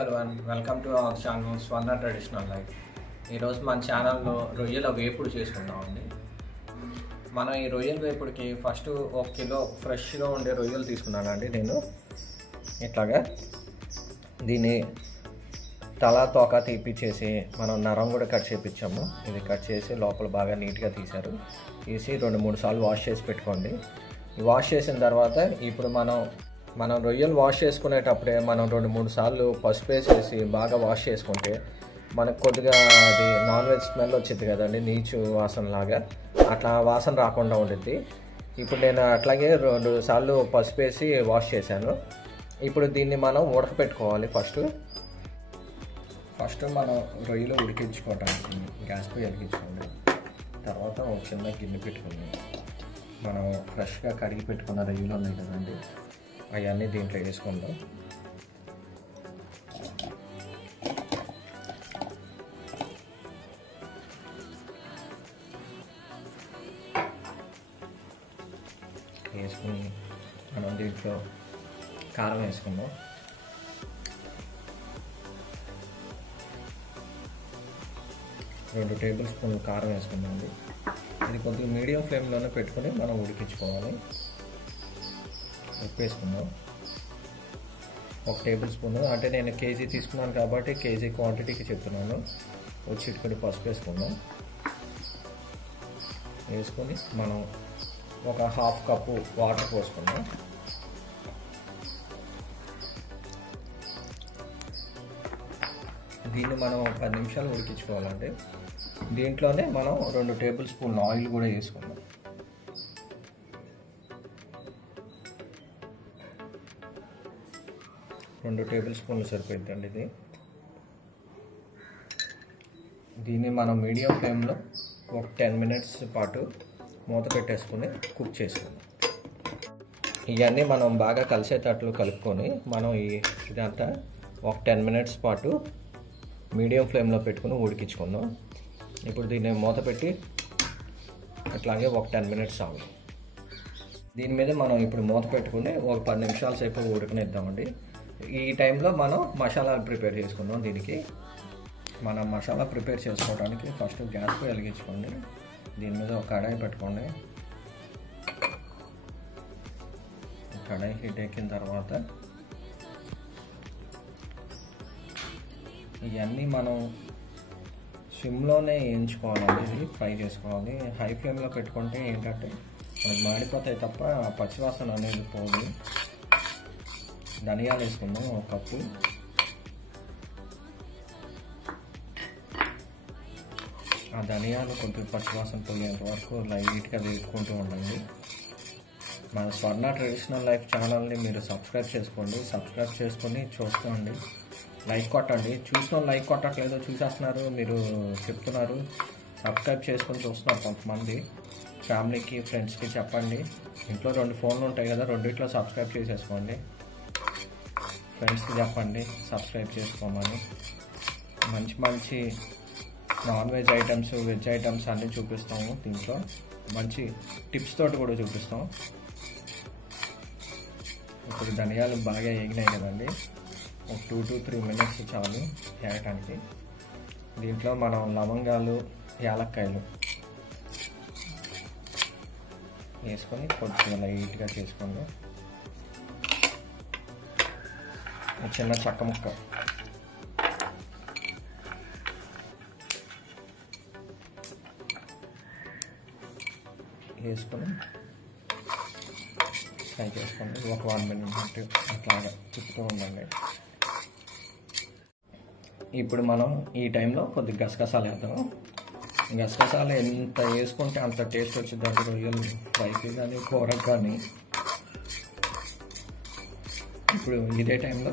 Everyone, welcome to our channel Swarna traditional life. ఈరోజు మన ఛానల్లో రొయ్యల వేపుడు చేసుకుందామండి. మనం ఈ రొయ్యల వేపుడికి ఫస్ట్ 1 కిలో ఫ్రెష్గా ఉండే రొయ్యలు తీసుకున్నానండి. నేను ఇట్లాగా దీన్ని తల తోక తీపిచ్చేసి మనం నరం కూడా కట్ చేయించాము. ఇది కట్ చేసి లోపల బాగా నీట్గా తీసి 2-3 సార్లు వాష్ చేసి పెట్టుకోండి. వాష్ చేసిన తర్వాత ఇప్పుడు మనం రొయ్యలు వాష్ చేసుకునేటప్పుడే మనం 2-3 సార్లు పసుపు వేసేసి బాగా వాష్ చేసుకుంటే మనకు కొద్దిగా అది నాన్ వెజ్ స్మెల్ వచ్చింది కదండి, నీచు వాసన లాగా, అట్లా వాసన రాకుండా ఉంటుంది. ఇప్పుడు నేను అట్లాగే 2 సార్లు పసుపు వేసి వాష్ చేశాను. ఇప్పుడు దీన్ని మనం ఉడకపెట్టుకోవాలి. ఫస్ట్ మనం రొయ్యలు ఉడికించుకోవటానికి గ్యాస్ పొయ్యి వెలిగించుకోండి. తర్వాత ఒక చిన్న గిన్నె పెట్టుకుని మనం ఫ్రెష్గా కడిగి పెట్టుకున్న రొయ్యలు ఉన్నాయి కదండి, అవన్నీ దీంట్లో వేసుకుందాం. వేసుకుని మనం దీంట్లో కారం వేసుకుందాం. రెండు టేబుల్ స్పూన్లు కారం వేసుకుందామండి. ఇది కొద్దిగా మీడియం ఫ్లేమ్లోనే పెట్టుకుని మనం ఉడికించుకోవాలి. ఉప్పు వేసుకుందాం 1 టేబుల్ స్పూన్, అంటే నేను కేజీ తీసుకున్నాను కాబట్టి కేజీ క్వాంటిటీకి చెప్తున్నాను. చిటికెడు పసుపు వేసుకుందాం. వేసుకొని మనం ఒక 1/2 కప్పు వాటర్ పోసుకుందాం. దీన్ని మనం 10 నిమిషాలు ఉడికించుకోవాలంటే దీంట్లోనే మనం 2 టేబుల్ స్పూన్ల ఆయిల్ కూడా వేసుకుందాం. రెండు టేబుల్ స్పూన్లు సరిపోతుందండి ఇది. దీన్ని మనం మీడియం ఫ్లేమ్లో ఒక 10 మినిట్స్ పాటు మూత పెట్టేసుకుని కుక్ చేసుకుందాం. ఇవన్నీ మనం బాగా కలిసేటట్లు కలుపుకొని మనం ఇదంతా ఒక 10 మినిట్స్ పాటు మీడియం ఫ్లేమ్లో పెట్టుకుని ఉడికించుకుందాం. ఇప్పుడు దీన్ని మూత పెట్టి అట్లాగే ఒక 10 మినిట్స్ ఆగు. దీని మీద మనం ఇప్పుడు మూత పెట్టుకుని ఒక 10 నిమిషాల సేపు ఉడకనిద్దామండి. ఈ టైంలో మనం మసాలాలు ప్రిపేర్ చేసుకుందాం. దీనికి మనం మసాలా ప్రిపేర్ చేసుకోవడానికి ఫస్ట్ గ్యాస్ పొయ్యి వెలిగించుకోండి. దీని మీద ఒక కడాయి పెట్టుకోండి. కడాయి హీట్ ఎక్కిన తర్వాత ఇవన్నీ మనం సిమ్లోనే వేయించుకోవాలండి. ఇది ఫ్రై చేసుకోవాలి. హై ఫ్లేమ్లో పెట్టుకుంటే ఏంటంటే మనకి మాడిపోతాయి తప్ప పచ్చివాసన అనేది పోదు. ధనియాలు వేసుకుందాం 1 కప్పు. ఆ ధనియాలు కొంచెం పచ్చివాసన పోయేంత వరకు లైట్గా వేసుకుంటూ ఉండండి. మన స్వర్ణ ట్రెడిషనల్ లైఫ్ ఛానల్ని మీరు సబ్స్క్రైబ్ చేసుకోండి. సబ్స్క్రైబ్ చేసుకొని చూసుకోండి. లైక్ కొట్టండి. చూసిన లైక్ కొట్టట్లేదో చూసేస్తున్నారు, మీరు చెప్తున్నారు. సబ్స్క్రైబ్ చేసుకొని చూస్తున్నారు కొంతమంది. ఫ్యామిలీకి ఫ్రెండ్స్కి చెప్పండి. ఇంట్లో 2 ఫోన్లు ఉంటాయి కదా, రెండిట్లో సబ్స్క్రైబ్ చేసేసుకోండి. ఫ్రెండ్స్కి చెప్పండి సబ్స్క్రైబ్ చేసుకోమని. మంచి non veg items, veg items అన్నీ చూపిస్తాము. దీంట్లో మంచి టిప్స్ తోటి కూడా చూపిస్తాం. ఇప్పుడు ధనియాలు బాగా వేగినాయి కదండి, ఒక 2 to 3 మినిట్స్ చాలు వేయటానికి. దీంట్లో మనం లవంగాలు, యాలక్కాయలు వేసుకొని కొంచెం లైట్గా చేసుకోండి. చిన్న చెక్క ముక్క వేసుకొని ఫ్రై చేసుకోండి. ఒక 1 మినిట్ అట్లాగా తిప్పుతూ ఉండండి. ఇప్పుడు మనం ఈ టైంలో కొద్దిగా గసగసాలు వేద్దాం. గసగసాలు ఎంత వేసుకుంటే అంత టేస్ట్ వచ్చిందంటే రొయ్యలు ఫ్రైకి కానీ కూరకు కానీ. ఇప్పుడు ఇదే టైంలో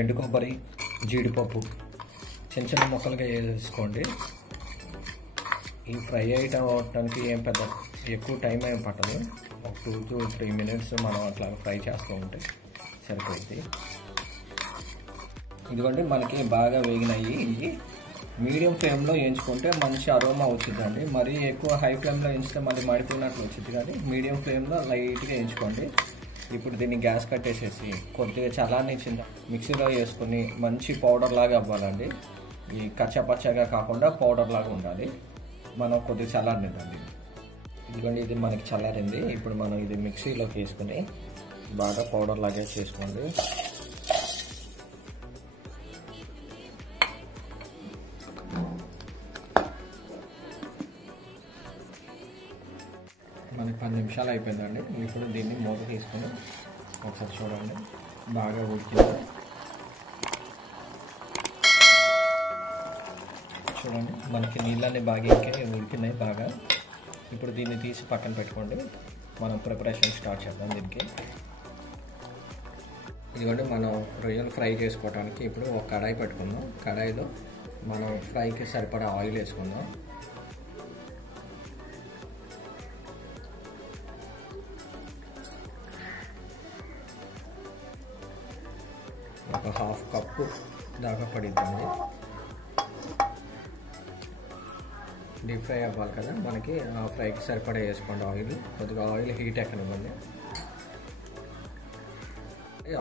ఎండు కొబ్బరి, జీడిపప్పు చిన్న ముక్కలుగా వేసుకోండి. ఈ ఫ్రై ఐటమ్ అవడానికి ఏం పెద్ద ఎక్కువ టైం ఏం పట్టదు. ఒక 2 to 3 మినిట్స్ మనం అట్లా ఫ్రై చేస్తూ ఉంటే సరిపోయింది. ఇదిగోండి మనకి బాగా వేగినాయి. ఇవి మీడియం ఫ్లేమ్లో వేయించుకుంటే మంచి అరోమా వచ్చిందండి. మరీ ఎక్కువ హై ఫ్లేమ్లో వేయించితే మళ్ళీ మాడిపోయినట్లు వచ్చింది. కానీ మీడియం ఫ్లేమ్లో లైట్గా వేయించుకోండి. ఇప్పుడు దీన్ని గ్యాస్ కట్టేసేసి కొద్దిగా చల్లారనిచ్చిన మిక్సీలో వేసుకొని మంచి పౌడర్ లాగా అవ్వాలండి. ఈ కచ్చపచ్చగా కాకుండా పౌడర్ లాగా ఉండాలి. మనం కొద్దిగా చల్లారనిద్దండి. ఇదిగోండి, ఇది మనకి చల్లారింది. ఇప్పుడు మనం ఇది మిక్సీలోకి వేసుకుని బాగా పౌడర్ లాగా చేసుకోండి. మనకి 10 నిమిషాలు అయిపోయిందండి. ఇప్పుడు దీన్ని మూత తీసుకుని ఒకసారి చూడండి, బాగా ఉడికింది. చూడండి, మనకి నీళ్ళన్నీ బాగా ఉడికినాయి బాగా. ఇప్పుడు దీన్ని తీసి పక్కన పెట్టుకోండి. మనం ప్రిపరేషన్ స్టార్ట్ చేద్దాం దీనికి. ఇదిగోండి, మనం రొయ్యలు ఫ్రై చేసుకోవడానికి ఇప్పుడు ఒక కడాయి పెట్టుకుందాం. కడాయిలో మనం ఫ్రైకి సరిపడా ఆయిల్ వేసుకుందాం. ఒక హాఫ్ కప్పు దాకా పడిద్దండి. డీప్ ఫ్రై అవ్వాలి కదా మనకి, ఆ ఫ్రైకి సరిపడా వేసుకోండి ఆయిల్. కొద్దిగా ఆయిల్ హీట్ ఎక్కనివ్వండి.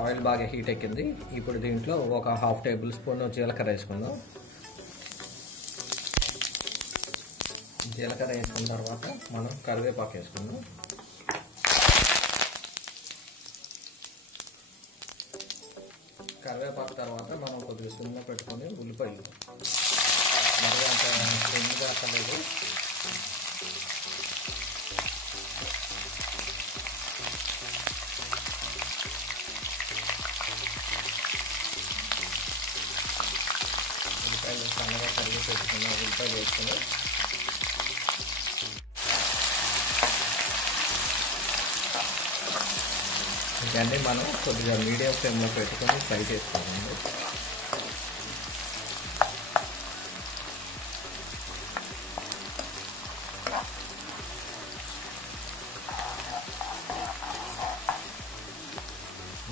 ఆయిల్ బాగా హీట్ ఎక్కింది. ఇప్పుడు దీంట్లో ఒక హాఫ్ టేబుల్ స్పూన్ జీలకర్ర వేసుకుందాం. జీలకర్ర వేసుకున్న తర్వాత మనం కరివేపాకు వేసుకుందాం. కరివేపాకు తర్వాత మనం కొద్దిగా సిమ్లో పెట్టుకొని ఉల్లిపాయలు మరి అంత సిమ్గా అక్కర్లేదు. ఉల్లిపాయలు సన్నగా కరిగి పెట్టుకున్న ఉల్లిపాయలు వేసుకుని ఇవన్నీ మనం కొద్దిగా మీడియం ఫ్లేమ్లో పెట్టుకొని ఫ్రై చేసుకోవాలి.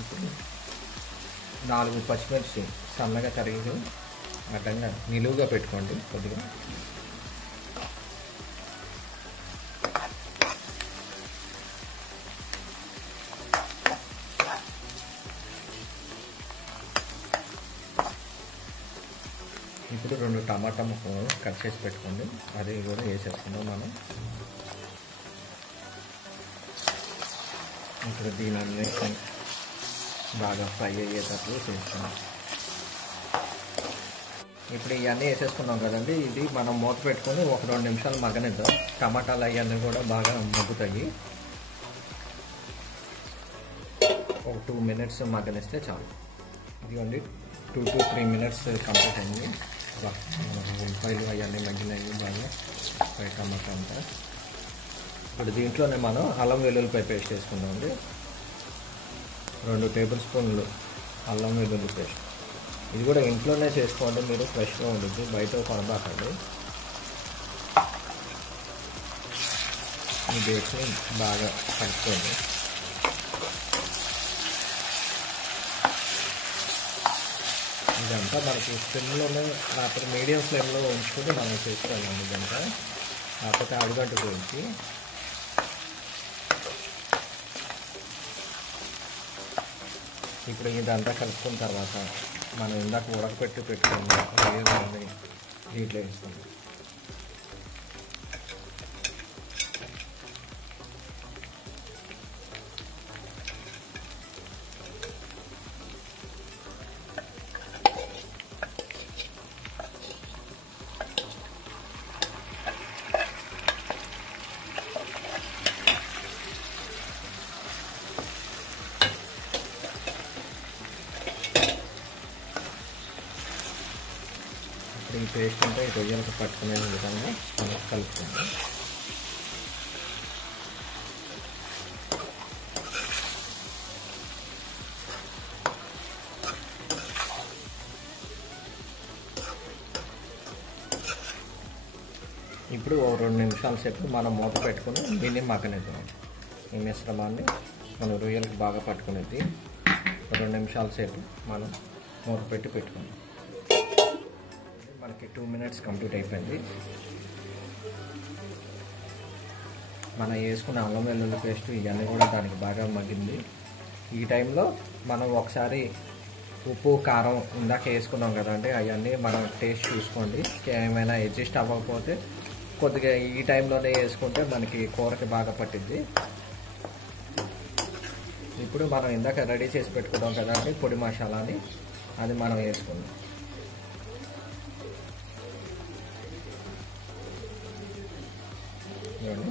ఇప్పుడు 4 పచ్చిమిర్చి సన్నగా తరిగి అడ్డంగా నిలువుగా పెట్టుకోండి కొద్దిగా. ఇప్పుడు 2 టమాటా ముక్కలు కట్ చేసి పెట్టుకోండి. అది కూడా వేసేసుకుందాం మనం. ఇప్పుడు దీని అన్నిటిని బాగా ఫ్రై అయ్యేటట్లు చేసుకున్నాం. ఇప్పుడు ఇవన్నీ వేసేసుకున్నాం కదండి. ఇది మనం మూత పెట్టుకొని ఒక 2 నిమిషాలు మగ్గనిద్దాం. టమాటాలు అవన్నీ కూడా బాగా మగ్గుతాయి. ఒక 2 మినిట్స్ మగ్గనిస్తే చాలు. ఇదిగోండి, 2 to 3 మినిట్స్ కంప్లీట్ అయింది. ఉల్లిపాయలు అవన్నీ మగ్గినాయి బాగా, ఫ్రై టమాటా అంతా. ఇప్పుడు దీంట్లోనే మనం అల్లం వెల్లుల్లిపాయ పేస్ట్ వేసుకుందామండి. 2 టేబుల్ స్పూన్లు అల్లం వెల్లుల్లి పేస్ట్. ఇది కూడా ఇంట్లోనే చేసుకోండి మీరు, ఫ్రెష్గా ఉంటుంది, బయట కొనబాకండి. ఈ బేస్ని బాగా కలుపుకోండి. ఇదంతా మనకి ఫ్లేమ్లోనే అప్పుడు మీడియం ఫ్లేమ్లో ఉంచుకుంటే మనం చేసుకోవాలండి. ఇదంతా కాకపోతే అడుగంట గురించి ఇప్పుడు ఇదంతా కలుపుకున్న తర్వాత మనం ఇందాక పెట్టుకుని రొయ్యలు దీంట్లో వేస్తాం. ఈ పేస్ట్ అంటే ఈ రొయ్యలకు పట్టుకునే విధంగా మనం కలుపుకుంటాం. ఇప్పుడు 2 నిమిషాల సేపు మనం మూత పెట్టుకుని దీన్ని మగ్గనిద్దాం. ఈ మిశ్రమాన్ని మనం రొయ్యలకు బాగా పట్టుకునేది 2 నిమిషాల సేపు మనం మూత పెట్టుకుందాం. మనకి 2 మినిట్స్ కంప్లీట్ అయిపోయింది. మనం వేసుకున్న అల్లం వెల్లుల్లి పేస్ట్ ఇవన్నీ కూడా దానికి బాగా మగ్గింది. ఈ టైంలో మనం ఒకసారి ఉప్పు కారం ఇందాక వేసుకున్నాం కదండి, అవన్నీ మనం టేస్ట్ చూసుకోండి. ఏమైనా అడ్జస్ట్ అవ్వకపోతే కొద్దిగా ఈ టైంలోనే వేసుకుంటే మనకి కూరకి బాగా పట్టింది. ఇప్పుడు మనం ఇందాక రెడీ చేసి పెట్టుకున్నాం కదండి పొడి మసాలాని, అది మనం వేసుకుందాం.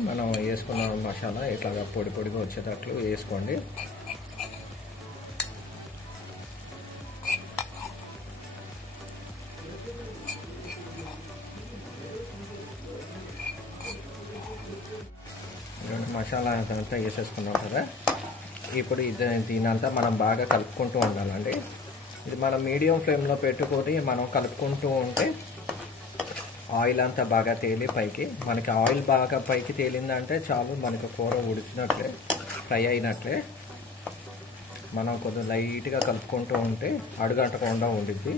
మనం వేసుకున్న మసాలా ఇట్లాగా పొడి పొడిగా వచ్చేటట్లు వేసుకోండి. మసాలా అంతా వేసేసుకున్నాం కదా. ఇప్పుడు దీనంతా మనం బాగా కలుపుకుంటూ ఉండాలండి. ఇది మనం మీడియం ఫ్లేమ్లో పెట్టుకొని మనం కలుపుకుంటూ ఉంటే ఆయిల్ అంతా బాగా తేలి పైకి, మనకి ఆయిల్ బాగా పైకి తేలిందంటే చాలు, మనకి కూర ఉడిచినట్లే, ఫ్రై అయినట్లే. మనం కొద్దిగా లైట్గా కలుపుకుంటూ ఉంటే అడుగంటకుండా ఉండిద్ది.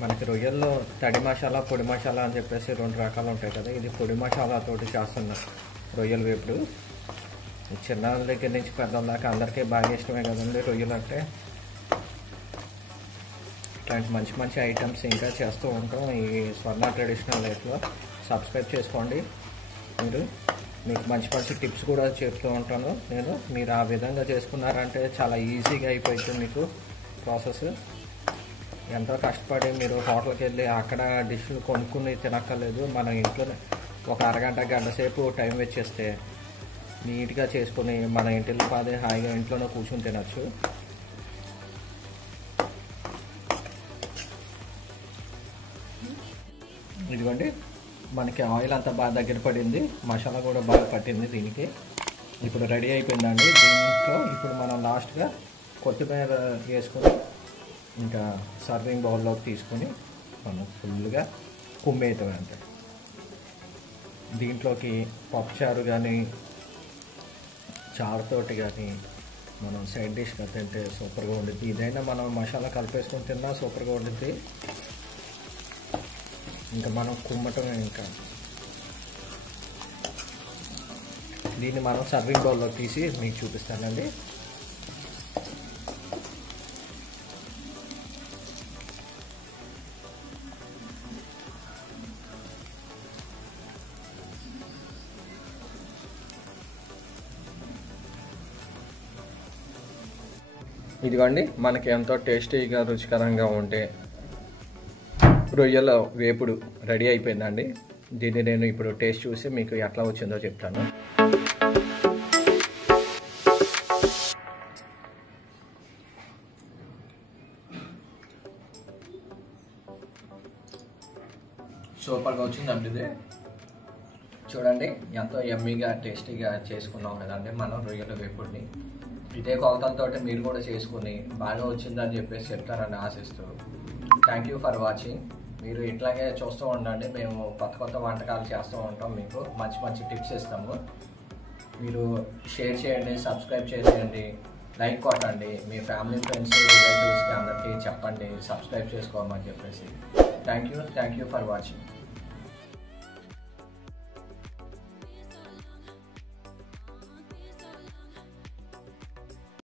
మనకి రొయ్యల్లో తడి మసాలా పొడి మసాలా అని చెప్పేసి 2 రకాలు ఉంటాయి కదా. ఇది పొడి మసాలాతోటి చేస్తున్న రొయ్యల వేపుడు. చిన్నల దగ్గర నుంచి పెద్దల దాకా అందరికీ బాగా ఇష్టమే కదండి రొయ్యలు అంటే. ఇట్లాంటి మంచి మంచి ఐటమ్స్ ఇంకా చేస్తూ ఉంటాం ఈ స్వర్ణ ట్రెడిషనల్ లైఫ్లో. సబ్స్క్రైబ్ చేసుకోండి. మీకు మంచి మంచి టిప్స్ కూడా చెప్తూ ఉంటాను నేను. మీరు ఆ విధంగా చేసుకున్నారంటే చాలా ఈజీగా అయిపోతుంది మీకు ప్రాసెస్. ఎంతో కష్టపడి మీరు హోటల్కి వెళ్ళి అక్కడ డిష్లు కొనుక్కుని తినక్కర్లేదు. మన ఇంట్లోనే ఒక అరగంట గంట సేపు టైం వేస్ట్ నీట్గా చేసుకుని మన ఇంటిలో పాదే హాయిగా ఇంట్లోనే కూర్చొని తినచ్చు. ఇదిగోండి మనకి ఆయిల్ అంతా బాగా దగ్గర పడింది, మసాలా కూడా బాగా పట్టింది దీనికి. ఇప్పుడు రెడీ అయిపోయిందండి. దీంట్లో ఇప్పుడు మనం లాస్ట్గా కొత్తిమీర వేసుకొని ఇంకా సర్వింగ్ బౌల్లోకి తీసుకొని మనం ఫుల్గా కుమ్మేయటం. అంటే దీంట్లోకి పప్పుచారు కానీ చారుతోటి కానీ మనం సైడ్ డిష్గా తింటే సూపర్గా ఉండిద్ది. ఇదైనా మనం మసాలా కలిపేసుకొని తిన్నా సూపర్గా ఉండిద్ది. ఇంకా మనం కుమ్మటం. ఇంకా దీన్ని మనం సర్వింగ్ బౌల్లోకి తీసి మీకు చూపిస్తానండి. ఇదిగోండి మనకి ఎంతో టేస్టీగా రుచికరంగా ఉంటే రొయ్యల వేపుడు రెడీ అయిపోయిందండి. దీన్ని నేను ఇప్పుడు టేస్ట్ చూసి మీకు ఎట్లా వచ్చిందో చెప్తాను. సూపర్గా వచ్చిందండి ఇది. చూడండి ఎంతో యమ్మీగా టేస్టీగా చేసుకున్నాం కదండి మనం రొయ్యల వేపుడిని. ఇదే కొలతలతో మీరు కూడా చేసుకుని బాగా వచ్చిందని చెప్పేసి చెప్తారని ఆశిస్తూ థ్యాంక్ యూ ఫర్ వాచింగ్. మీరు ఇట్లాగే చూస్తూ ఉండండి. మేము కొత్త కొత్త వంటకాలు చేస్తూ ఉంటాం, మీకు మంచి మంచి టిప్స్ ఇస్తాము. మీరు షేర్ చేయండి, సబ్స్క్రైబ్ చేసేయండి, లైక్ కొట్టండి, మీ ఫ్యామిలీ ఫ్రెండ్స్ రిలేటివ్స్కి అందరికీ చెప్పండి సబ్స్క్రైబ్ చేసుకోమని చెప్పేసి. Thank you for watching.